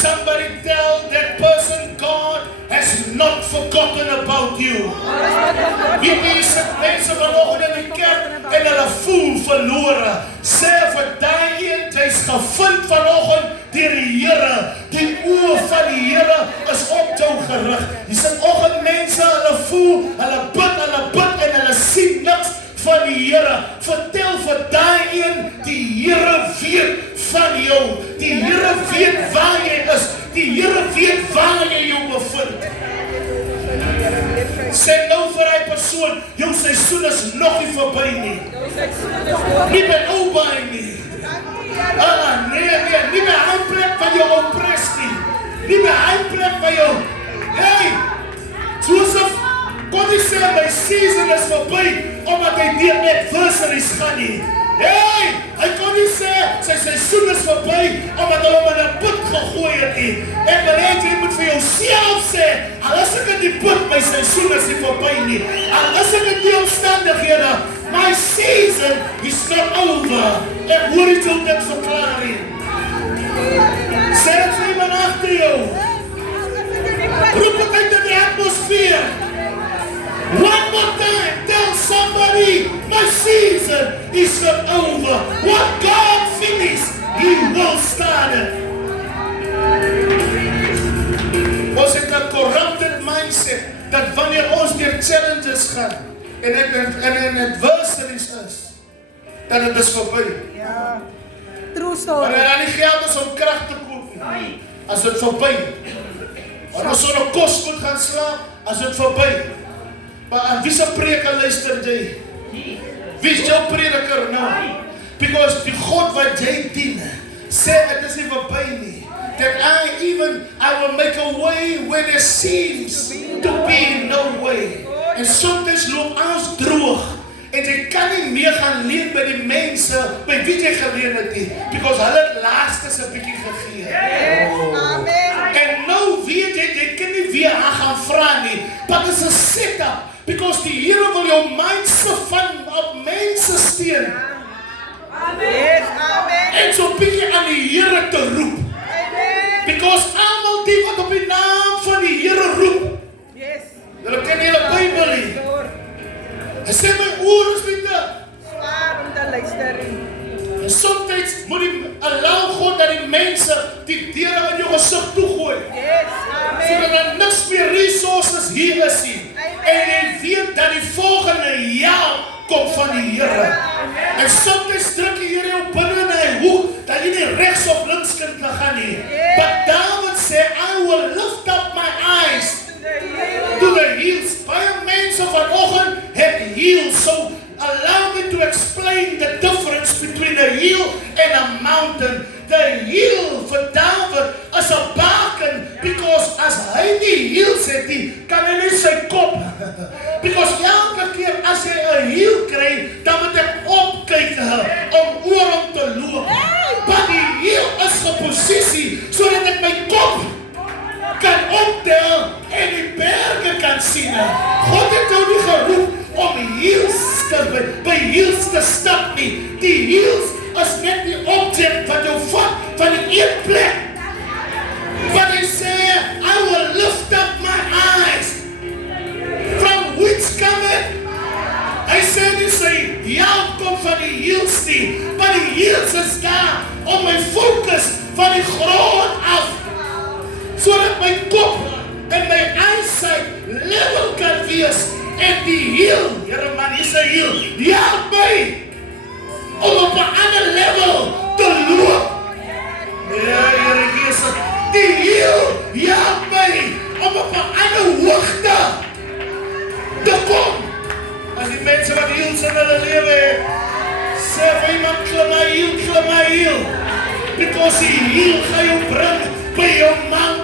Somebody tell that person, God has not forgotten about you. Hierdie is mense vanoggend in die kerk en hulle voel verlore. Sê vir daai een, jy's gevind vanoggend deur die Here. Die oë van die Here is op jou gerig. Dis vanoggend mense, hulle voel, hulle bid en hulle sien niks van die Here. Vertel vir daai een, die Here weet van jou. Die Here weet waar jy is. Die Here weet waar jy jou bevind. Sê nou vir hy persoon, jou seisoen is nog nie verby nie. Nie by oubei nie. Nee, nie by hy plek van jou opres nie. Nie by hy plek van jou. Hey, Joseph, kon nie sê my season is verby, omdat hy deur adversaries gaan nie. Hey, hy kon nie sê sy seisoen is verby, omdat hy hom in 'n put gegooi het nie. En bereid jy moet vir jouself sê, al is ek in die put, my seisoen is nie verby nie. Al is ek in die omstandighede, my season is not over. Ek hoor dit jou dit verklaar nie. Sê het vir iemand agter jou. Roep het uit in die atmosfeer. One more time, tell somebody, my season is not over. What God finished, He will start it. Ons het 'n corrupted mindset, dat wanneer ons deur challenges gaan, en adversaries is, dat het is verby. Ja, true story. Maar dan nie geld is om krag te koop nie, as het verby. Maar ons sal op kos moet gaan slaap, as het verby. Maar aan wie se preke luister jy? Wie is jou prediker nou? Because die God wat jy dien, sê het is nie verby nie. That I will make a way where there seems to be no way. En soms loop alles droog. En jy kan nie meer gaan leen by die mense, by wie jy geleen het nie. Because hulle het laastes 'n bietjie gegee. Amen. En nou weet jy kan nie weer gaan vra nie. But it's a setup. Because die Here wil jou mindset van op mense steun. Yes, amen. En so bietjie aan die Here te roep. Amen. Because almal die wat op die naam van die Here roep. Yes. Julle ken die hele Bybel nie. Hy sê my oor is met dit. Zwaar om te luister. En soms moet jy allow God dat die mense die deure in jou gesig toegooi. Yes, Sodat amen. daar niks meer resources hier is nie. En jy weet dat die volgende jaar kom van die Here. En soms druk die Here jou binne in 'n hoek, dat jy nie regs of links kan gaan nie. But David sê, I will lift up my eyes to the hills. Baie mense vanoggend het hills, so allow me to explain the difference between a hill and a mountain. The hill vir David is 'n baken, because as hy die hills het, kan hy nie sy kop. Because elke keer as jy 'n hill kry, dan moet ek opkyk om oor hom te loop. But die hill is geposisie sodat ek my kop kan optel en die berge kan sien. God het jou nie geroep om by hills te stap nie. Die hills is net die object wat jou vat van die een plek. But hy sê, I will lift up my eyes. From which cometh? Hy sê nie sy help kom van die hills nie, maar die hills is daar om my focus van die grond af, sodat my kop en my eyesight level kan wees. En die hiel, Here man, is 'n hiel, help my om op 'n ander level te loop. Ja, Here Jesus, die hiel, help my om op 'n ander hoogte te kom. As die mense wat hiels in hulle lewe het, sê vir iemand, klim my hiel, because die hiel gaan jou bring by jou man